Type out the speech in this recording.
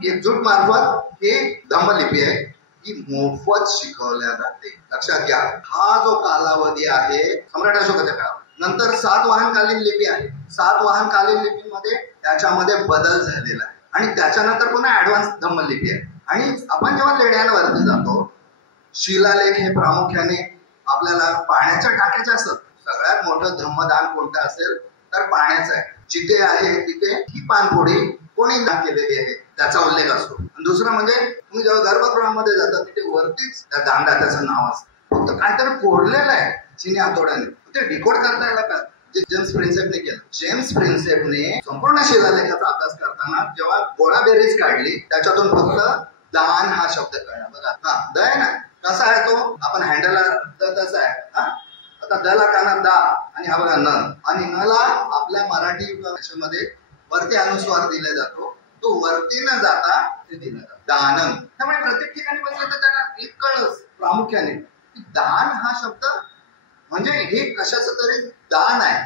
एकजूट मार्फत ही धम्मलिपी आहे ही मोफत शिकवल्या जाते. लक्षात घ्या, हा जो कालावधी आहे सम्राट अशोकाच्या काळात. नंतर सातवाहनकालीन लिपी आहे. सातवाहनकालीन लिपीमध्ये त्याच्यामध्ये बदल झालेला आहे आणि त्याच्यानंतर पुन्हा ऍडव्हान्स धम्मलिपी आहे. आणि आपण जेव्हा लेण्यांवरती जातो, शिलालेख हे प्रामुख्याने आपल्याला पाण्याच्या टाक्याचे असतात. सगळ्यात मोठं धम्मदान कोणतं असेल तर पाण्याचं आहे. जिथे आहे तिथे ही पाणपोडी कोणी दान केलेली आहे त्याचा उल्लेख असतो. दुसरं म्हणजे तुम्ही जेव्हा गर्भगृहामध्ये जाता तिथे वरतीच त्या दानदात्याचं नाव असतं. फक्त काहीतरी कोरलेलं आहे चिनी हातोड्याने, ते डिकोड करता यायला पाहिजे. जे जेम्स प्रिन्सेपने केलं. जेम्स प्रिन्सेपने संपूर्ण शिलालेखाचा अभ्यास करताना जेव्हा गोळाबेरीज काढली त्याच्यातून फक्त दान हा शब्द कळला. बघा, हा दय ना कसा आहे तो, आपण हँडलला तसा आहे. हा आता दला काना दा आणि हा बघा न, आणि नला आपल्या मराठी भाषेमध्ये वरती अनुस्वार दिला जातो, तो वरती न जाता ते दिला जातो दानन. त्यामुळे प्रत्येक ठिकाणी बघितलं तर त्यांना एक कळस प्रामुख्याने दान हा शब्द म्हणजे हे कशाचं तरी दान आहे.